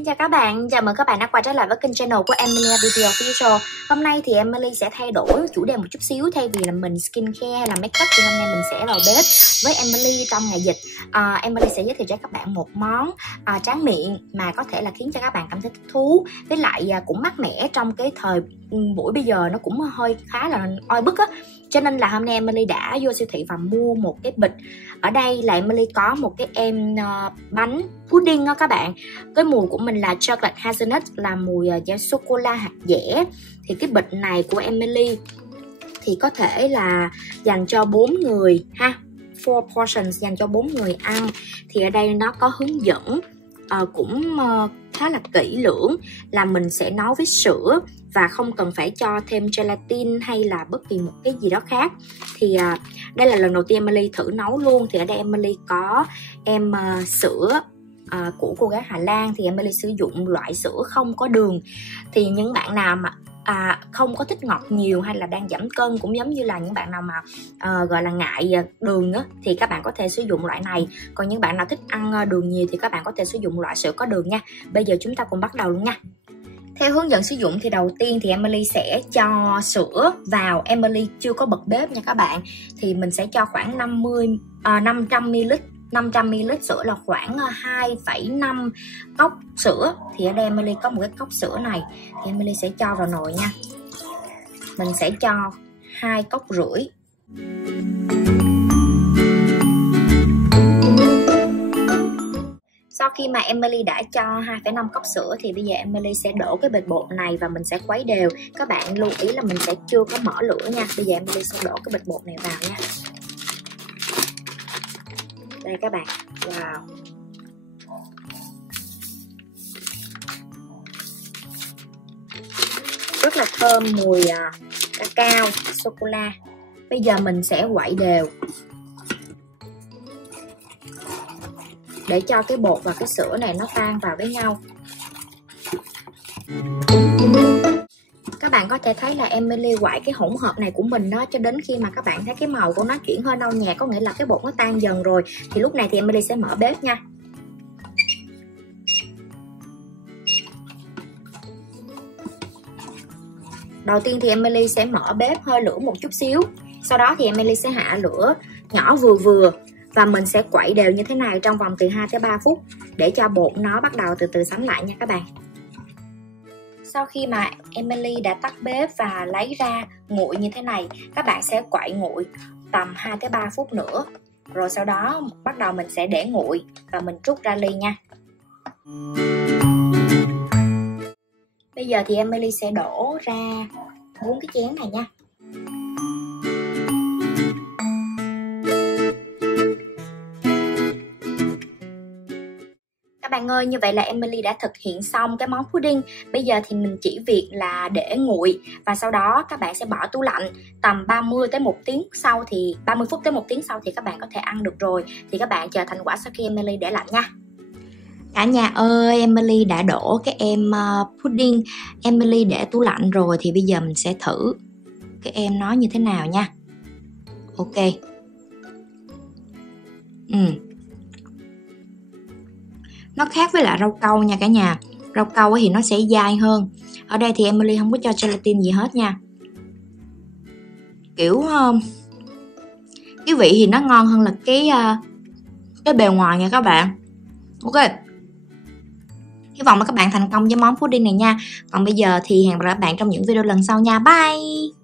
Xin chào các bạn, chào mừng các bạn đã quay trở lại với kênh channel của Emily Beauty Official. Hôm nay thì Emily sẽ thay đổi chủ đề một chút xíu. Thay vì là mình skincare hay là makeup thì hôm nay mình sẽ vào bếp với Emily trong ngày dịch. Emily sẽ giới thiệu cho các bạn một món tráng miệng mà có thể là khiến cho các bạn cảm thấy thích thú, với lại cũng mát mẻ trong cái thời buổi bây giờ nó cũng hơi khá là oi bức á. Cho nên là hôm nay Emily đã vô siêu thị và mua một cái bịch. Ở đây là Emily có một cái em bánh pudding đó các bạn. Cái mùi của mình là chocolate hazelnut, là mùi sô-cô-la hạt dẻ. Thì cái bịch này của Emily thì có thể là dành cho 4 người ha. 4 portions dành cho 4 người ăn. Thì ở đây nó có hướng dẫn cũng khá là kỹ lưỡng, là mình sẽ nấu với sữa và không cần phải cho thêm gelatin hay là bất kỳ một cái gì đó khác. Thì đây là lần đầu tiên Emily thử nấu luôn. Thì ở đây Emily có sữa của cô gái Hà Lan. Thì Emily sử dụng loại sữa không có đường. Thì những bạn nào mà không có thích ngọt nhiều hay là đang giảm cân, cũng giống như là những bạn nào mà gọi là ngại đường á, thì các bạn có thể sử dụng loại này. Còn những bạn nào thích ăn đường nhiều thì các bạn có thể sử dụng loại sữa có đường nha. Bây giờ chúng ta cùng bắt đầu luôn nha. Theo hướng dẫn sử dụng thì đầu tiên thì Emily sẽ cho sữa vào. Emily chưa có bật bếp nha các bạn. Thì mình sẽ cho khoảng 500ml. 500ml sữa là khoảng 2,5 cốc sữa. Thì ở đây Emily có một cái cốc sữa này. Thì Emily sẽ cho vào nồi nha. Mình sẽ cho 2,5 cốc. Sau khi mà Emily đã cho 2,5 cốc sữa thì bây giờ Emily sẽ đổ cái bịch bột này và mình sẽ khuấy đều. Các bạn lưu ý là mình sẽ chưa có mở lửa nha. Bây giờ Emily sẽ đổ cái bịch bột này vào nha. Đây các bạn, wow. Rất là thơm mùi cacao, sô-cô-la. Bây giờ mình sẽ quậy đều để cho cái bột và cái sữa này nó tan vào với nhau. Các bạn có thể thấy là Emily quậy cái hỗn hợp này của mình đó cho đến khi mà các bạn thấy cái màu của nó chuyển hơi nâu nhạt, có nghĩa là cái bột nó tan dần rồi. Thì lúc này thì Emily sẽ mở bếp nha. Đầu tiên thì Emily sẽ mở bếp hơi lửa một chút xíu. Sau đó thì Emily sẽ hạ lửa nhỏ vừa vừa. Và mình sẽ quậy đều như thế này trong vòng từ 2 tới 3 phút để cho bột nó bắt đầu từ từ sánh lại nha các bạn. Sau khi mà Emily đã tắt bếp và lấy ra nguội như thế này, các bạn sẽ quậy nguội tầm 2 tới 3 phút nữa. Rồi sau đó bắt đầu mình sẽ để nguội và mình trút ra ly nha. Bây giờ thì Emily sẽ đổ ra 4 cái chén này nha. Các bạn ơi, như vậy là Emily đã thực hiện xong cái món pudding. Bây giờ thì mình chỉ việc là để nguội và sau đó các bạn sẽ bỏ tủ lạnh tầm 30 tới 1 tiếng sau, thì 30 phút tới 1 tiếng sau thì các bạn có thể ăn được rồi. Thì các bạn chờ thành quả sau khi Emily để lạnh nha. Cả nhà ơi, Emily đã đổ cái em pudding Emily để tủ lạnh rồi. Thì bây giờ mình sẽ thử cái em nó như thế nào nha. Ok. Nó khác với lại rau câu nha cả nhà. Rau câu thì nó sẽ dai hơn. Ở đây thì Emily không có cho gelatin gì hết nha. Kiểu cái vị thì nó ngon hơn là cái bề ngoài nha các bạn. Ok. Hy vọng là các bạn thành công với món pudding này nha. Còn bây giờ thì hẹn gặp lại các bạn trong những video lần sau nha. Bye.